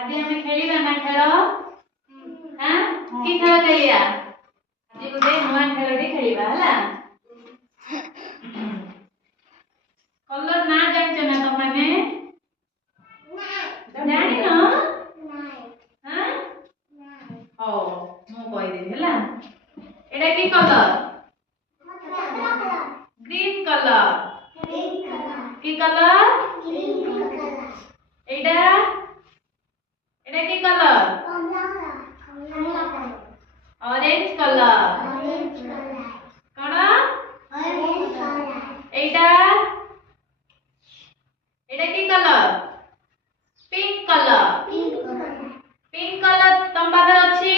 आज हम खेलिबा ना खेल हां की खेल खेलिया आज गोटे नुआ खेलटी खेलिबा हला कलर ना जानछ ना तुम माने ना जानि न नाही हां ओ मु कहि दे हला एडा की कलर ग्रीन कलर की कलर ग्रीन कलर एडा एडा की कलर ऑरेंज कलर कणा एडा एडा की कलर पिंक कलर तुम पाखर अछि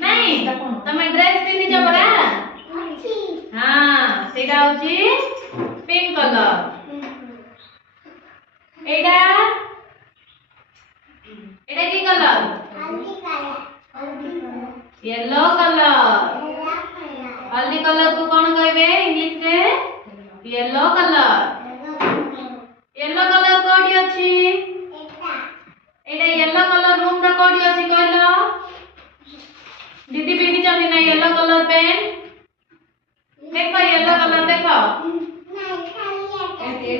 नहीं तुम ड्रेस पिनि छ बरा हां सेटा होछि पिंक कलर एडा एडा की कलर येलो कलर हल्दी कलर को कौन कहबे इंग्लिश रे येलो कलर कोडी अछि एटा येलो कलर रूम रा कोडी अछि कहलो दीदी पिनी चली ना येलो कलर पेन देखो येलो कलर देखो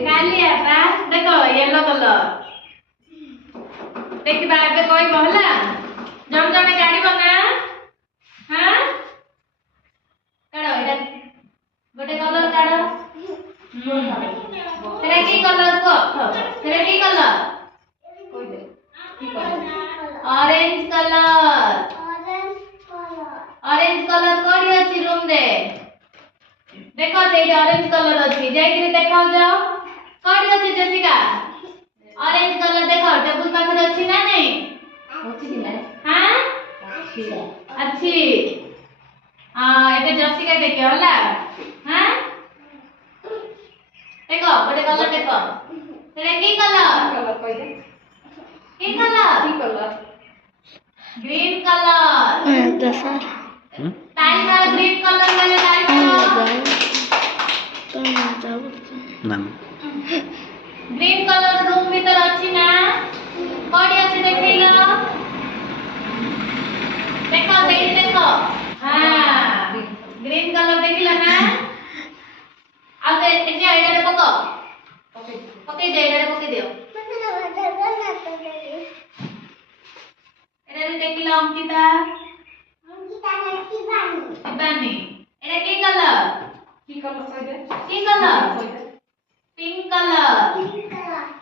खाली आता देखो येलो कलर देखिबा एबे कोई कहला जम जमे गाड़ी बना हां काढो एटा गोटे कलर काढो तेरा की कलर को तेरा की कलर कोई दे की कलर ऑरेंज कलर कोडी अछि रूम दे देखो सेठी ऑरेंज कलर अछि जाई देखाओ जाओ कोडी अछि जेसिका ऑरेंज कलर देखो टेबल पाखर अछि ना नहीं अछि कि ना हां अच्छी एबे जसिका देखियो हला हां देखो गोटे कलर देखो तेरे की कलर कहि दे की कलर ग्रीन कलर दसा ताई वाला ग्रीन कलर वाले ताई वाला ना ग्रीन कलर रूम भीतर अछि ना कोडी अछि देखिलो देखो सेठी देखो हां ग्रीन कलर देखिला ना आते एजे एडा पको ओके दे एडा पके दियो एडा देखिला अंकिता शिबानी एडा की कलर कहि दे की कलर पिंक कलर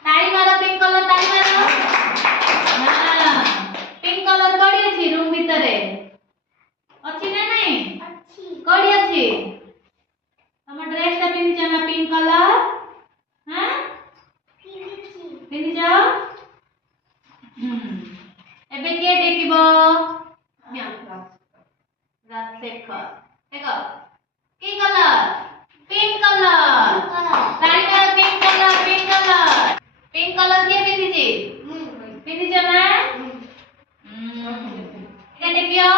ताई मारो पिंक कलर ताई मारो हां पिंक कलर कोडी अछि रूम भीतरे अछि ना नहीं कोडी अछि हम ड्रेस ता पिनि छना पिंक कलर हां पिनि जाओ एबे के देखिबो रात शेखर देखो की कलर पिंक कलर ताई मारो पिंक कलर के पिनि छी पिनि छना एटा देखियो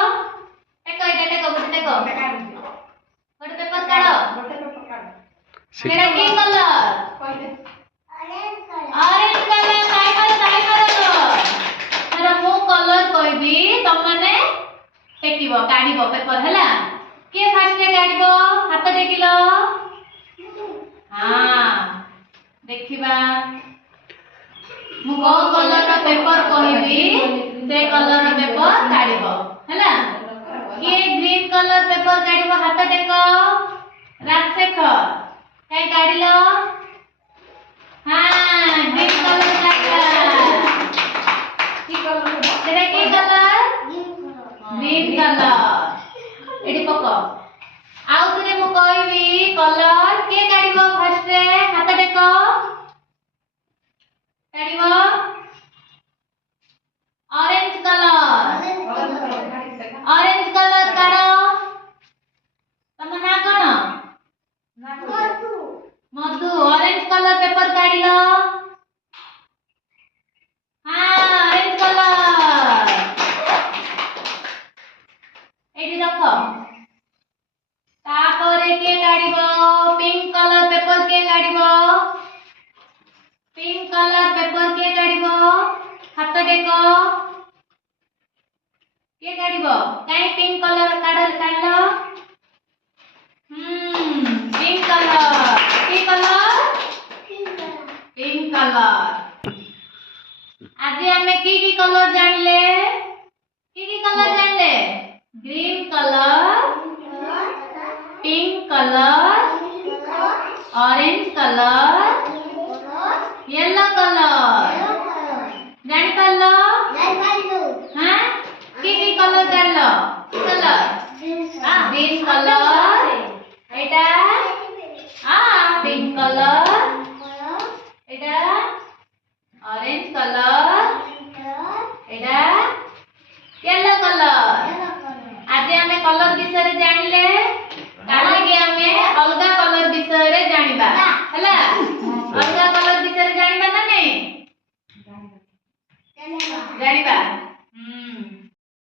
देखो एटा देखो गोटे पेपर काढो एटा की कलर ऑरेंज कलर ताई मारो मेरा मो कलर कहबी तुम माने टेकिबो काढिबो पेपर हला के फास्ट रे काढिबो हाथ टेकिलो हां देखिबा मु को कलर रा पेपर कहबी से कलर रा पेपर काढिबो हला के ग्रीन कलर पेपर काढिबो हाथ टेको रात शेखर काई काढिलो हां ग्रीन कलर काढला की कलर तेरा की कलर ग्रीन कलर एडी पको आउ तरे मु कहबी कलर के काढिबो फास्ट रे हाथ टेको काढिबो ऑरेंज कलर काढो तम ना कोन मधु ऑरेंज कलर पेपर काढिलो हां ऑरेंज कलर एडी देखो तापरे के काढिबो पिंक कलर पेपर के काढिबो पिंक कलर पेपर के देखो के काढिबो काई पिंक कलर काढलो पिंक कलर की कलर पिंक कलर आज हमें की कलर जानले की कलर जानले green colour pink colour orange colour yellow colour जान पालो हां की कलर जानलो कलर ग्रीन कलर एटा पिंक कलर एटा ऑरेंज कलर एटा येलो कलर आज हमें कलर विषय जानले काली के हमें अलगा कलर विषय रे जानिबा हला अलगा कलर विषय रे जानिबा ना नहीं जानिबा